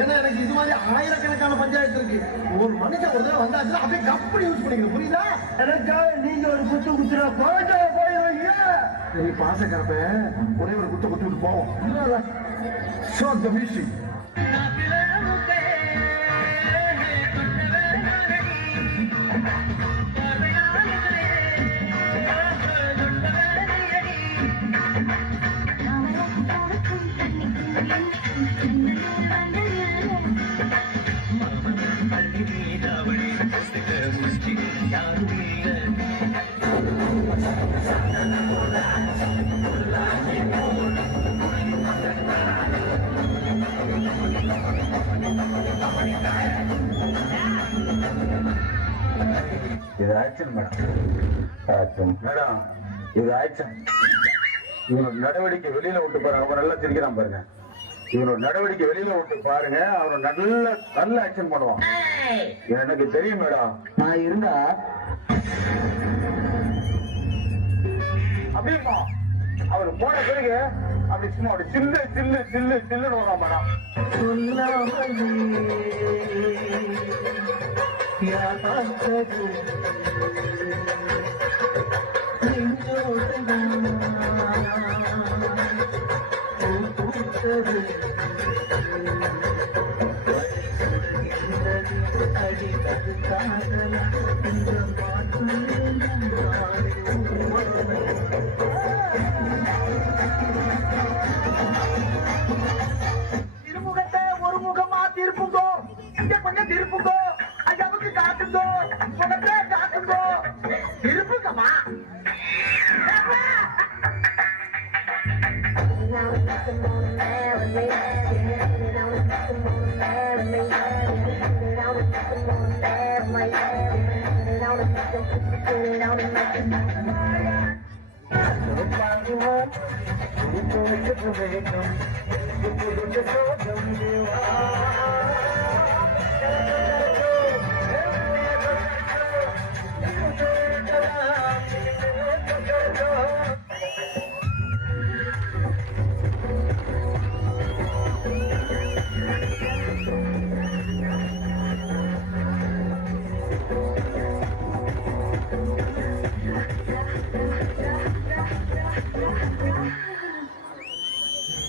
ஏன்னா எனக்கு இது மாதிரி ஆயிரக்கணக்கான பஞ்சாயத்து இருக்கு. ஒரு மனுஷன் ஒரு தடவை வந்தாச்சுன்னா அப்படியே கப்படி யூஸ் பண்ணிக்கணும், புரியுதா? எனக்காக நீங்க ஒரு குத்து குத்துனா போயிடுவீங்க. நீ பாசக்கிறப்ப ஒரே ஒரு குத்து குத்து விட்டு போவோம். Short the music. இது ஆக்ஷன் மேடம். ஆக்ஷன் மேடம், இது ஆக்ஷன். இவனோட நடவடிக்கை வெளியில விட்டு பாருங்க. அவன் நல்லா சிரிக்கிறான் பாருங்க. இவனோட நடவடிக்கை வெளியில விட்டு பாருங்க. அவன் நல்ல நல்ல ஆக்ஷன் பண்ணுவான். எனக்கு தெரியும் மேடம். நான் இருந்தா அப்படின்னா அவர் போன பிறகு அப்படி சும்மா அப்படி சில்லு சில்லு சில்லு சில்லுன்னு வரான் மேடம். திருமுகத்தை ஒரு முகமா திருப்புங்கோ, இங்க கொஞ்சம் திருப்புங்கோ, ஐயாவுக்கு காட்டுங்கோ, முகத்தை காட்டுங்கோ, திருப்புங்கம்மா.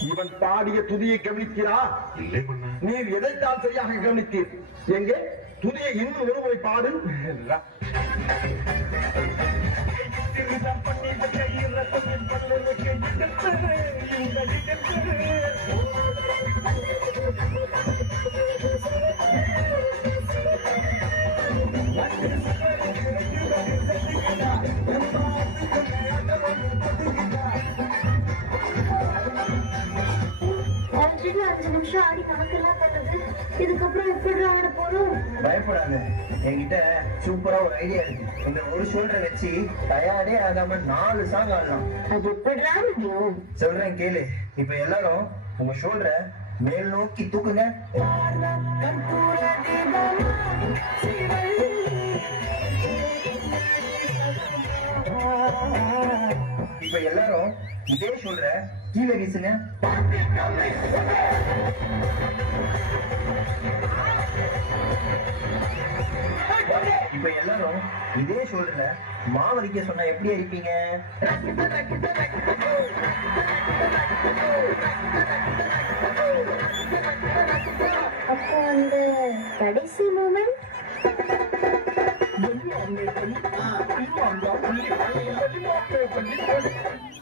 இவன் பாடிய துதியை கவனிக்கிறா? நீர் எதைத்தான் சரியாக கவனித்தீர்? எங்கே துதியை இன்னும் ஒருமுறை பாடு. இதுக்கப்புறம் எப்படி ஆட போறோம்? பயப்படாத, என்கிட்ட சூப்பரா ஒரு ஐடியா இருக்கு. இந்த ஒரு ஷோல்டரை வச்சு டயர்டே ஆகாம 4 சாங் ஆடலாம். அது எப்படிடா முடியும்? சொல்றேன் கேளு. இப்ப எல்லாரும் உங்க ஷோல்டரை மேல் நோக்கி தூக்குங்க. இப்ப எல்லாரும் இதே ஷோல்டரை கீழே வீசுங்க. இப்ப எல்லாரும் இதே ஷோல்டர்ல மாவரிக்க சொன்னா எப்படி அடிப்பீங்க? அப்போ அந்த கடைசி மூமெண்ட் பண்ணி